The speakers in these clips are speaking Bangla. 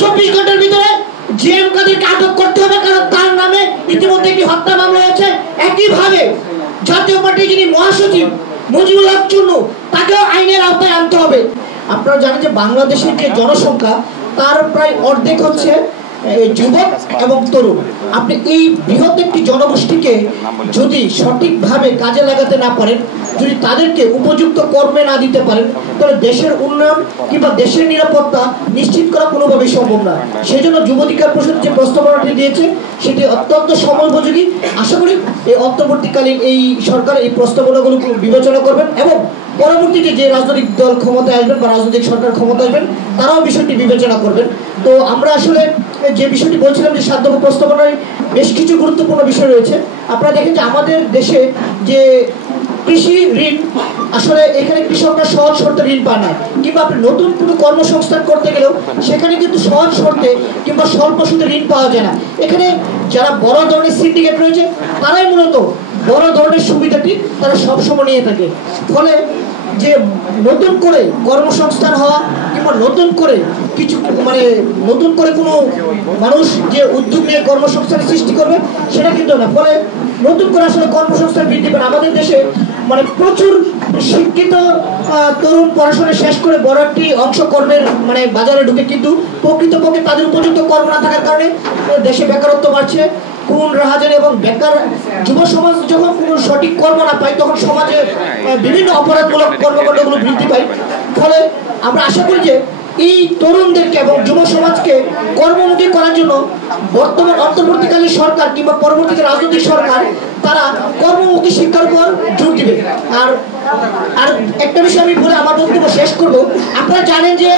24 ঘন্টার ভিতরে জিএম কাদেরকে আটক করতে হবে, কারণ তার নামে ইতিমধ্যে একটি হত্যা মামলা হয়েছে। একইভাবে জাতীয় পার্টির যিনি মহাসচিব মুজিবুল হক চুন্নু, তাকেও আইনের আওতায় আনতে হবে। আপনারা জানেন যে বাংলাদেশের যে জনসংখ্যা তার প্রায় অর্ধেক হচ্ছে যুবক এবং তরুণ। আপনি এই বৃহৎ একটি জনগোষ্ঠীকে যদি সঠিকভাবে কাজে লাগাতে না পারেন, যদি তাদেরকে উপযুক্ত কর্মে না দিতে পারেন, তাহলে দেশের উন্নয়ন কিংবা দেশের নিরাপত্তা নিশ্চিত করা কোনোভাবেই সম্ভব না। সেই জন্য যুব অধিকার পরিষদ যে প্রস্তাবনাটি দিয়েছে সেটি অত্যন্ত সময়োপযোগী। আশা করি এই অন্তর্বর্তীকালীন এই সরকার এই প্রস্তাবনাগুলো বিবেচনা করবেন এবং পরবর্তীতে যে রাজনৈতিক দল ক্ষমতায় আসবেন বা রাজনৈতিক সরকার ক্ষমতায় আসবেন তারাও বিষয়টি বিবেচনা করবেন। তো আমরা আসলে যে বিষয়টি বলছিলাম যে 7 দফা প্রস্তাবনায় বেশ কিছু গুরুত্বপূর্ণ বিষয় রয়েছে। আপনারা দেখেন যে আমাদের দেশে যে কৃষি ঋণ, আসলে এখানে কৃষকরা সহজ শর্তে ঋণ পায় না, কিংবা আপনি নতুন কোনো কর্মসংস্থান করতে গেলেও সেখানে কিন্তু সহজ শর্তে কিংবা স্বল্প সুদে ঋণ পাওয়া যায় না। এখানে যারা বড় ধরনের সিন্ডিকেট রয়েছে তারাই মূলত বড় ধরনের সুবিধাটি তারা সবসময় নিয়ে থাকে। ফলে যে নতুন করে কর্মসংস্থান হওয়া কিংবা নতুন করে কিছু নতুন করে কোনো মানুষ যে উদ্যোগ নিয়ে কর্মসংস্থানের সৃষ্টি করবে সেটা কিন্তু না। ফলে নতুন করে আসলে কর্মসংস্থান বৃদ্ধি পায়। আমাদের দেশে প্রচুর শিক্ষিত তরুণ পড়াশোনা শেষ করে বড় একটি অংশ কর্মের বাজারে ঢুকে, কিন্তু প্রকৃতপক্ষে তাদের উপযুক্ত কর্ম না থাকার কারণে দেশে বেকারত্ব বাড়ছে, খুন রাহাজানি এবং বেকার যুব সমাজ যখন কোনো সঠিক কর্ম না পায় তখন সমাজে বিভিন্ন অপরাধমূলক কর্মকাণ্ডগুলো বৃদ্ধি পায়। ফলে আমরা আশা করি যে এই তরুণদেরকে এবং যুব সমাজকে কর্মমুখী করার জন্য বর্তমান অন্তর্বর্তীকালীন সরকার কিংবা পরবর্তীতে রাজনৈতিক সরকার তারা কর্মমুখী শিক্ষার উপর জোর দিবে। আর একটা বিষয় আমি বলে আমার বক্তব্য শেষ করব। আপনারা জানেন যে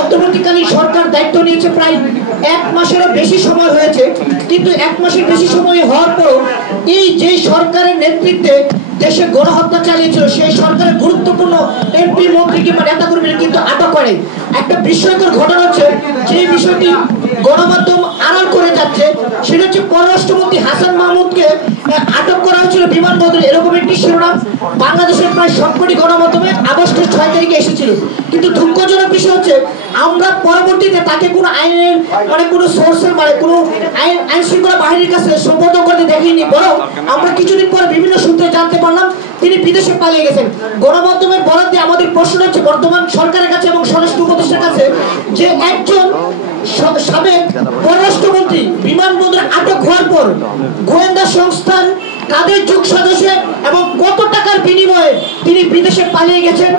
অন্তর্বর্তীকালীন সরকার দায়িত্ব নিয়েছে প্রায় 1 মাসেরও বেশি সময় হয়েছে, কিন্তু 1 মাসের বেশি সময় হওয়ার পর এই যে সরকারের নেতৃত্বে দেশে গণহত্যা চালিয়েছিল সেই সরকারের গুরুত্বপূর্ণ এমপি মন্ত্রী কিংবা নেতাকর্মীরা কিন্তু আটক করে। একটা বিস্ময়কর ঘটনা হচ্ছে যে বিষয়টি গণমাধ্যম আড়াল করে যাচ্ছে, সেটা হচ্ছে পররাষ্ট্রমন্ত্রী হাসান মাহমুদকে আটক করা হয়েছিল বিমানবন্দরে, এরকম একটি শিরোনাম বাংলাদেশের প্রায় সবকটি গণমাধ্যমে আগস্টের 6 তারিখে এসেছিল। কিন্তু দুঃখজনক বিষয় হচ্ছে আমরা পরবর্তীতে তাকে কোনো আইনের কোনো সোর্সের কোনো আইন শৃঙ্খলা বাহিনীর কাছে সোপর্দ করতে দেখিনি, বরং আমরা কিছুদিন পরে বিভিন্ন সূত্রে জানতে পারলাম তিনি বিদেশে পালিয়ে গেছেন। গণমাধ্যমের বরাদ্দে আমাদের প্রশ্ন হচ্ছে বর্তমান সরকারের কাছে এবং স্বরাষ্ট্র উপদেষ্টার কাছে যে একজন সাবেক পররাষ্ট্রমন্ত্রী বিমানবন্দরে আটক হওয়ার পর গোয়েন্দা সংস্থার কাদের যোগ সদস্য এবং কত টাকার বিনিময়ে তিনি বিদেশে পালিয়ে গেছেন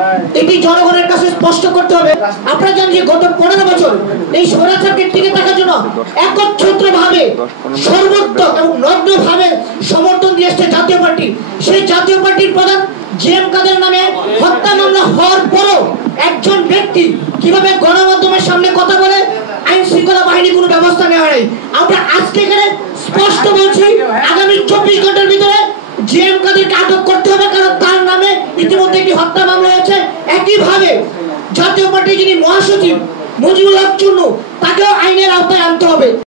এটি জনগণের কাছে স্পষ্ট করতে হবে। আপনারা জানেন যে গত 15 বছর এই স্বৈরাচারকে টিকে থাকার জন্য একচ্ছত্রভাবে সর্বোত্তম এবং নগ্নভাবে সমর্থন দিয়ে আসছে জাতীয় পার্টি। সেই জাতীয় পার্টির প্রধান জিএম কাদের নামে হত্যা মামলা হওয়ার পরও একজন ব্যক্তি কিভাবে গণমাধ্যমের সামনে কথা বলে আইন শৃঙ্খলা বাহিনী কোনো ব্যবস্থা নেওয়া নেই। আমরা আজকে এখানে স্পষ্ট বলছি আগামী 24 ঘন্টার ভিতরে জিএম কাদেরকে আটক করতে হবে, কারণ তার নামে ইতিমধ্যে একটি হত্যা মামলা হয়েছে। একইভাবে জাতীয় পার্টির যিনি মহাসচিব মুজিবুল হক চুন্নু, তাকেও আইনের আওতায় আনতে হবে।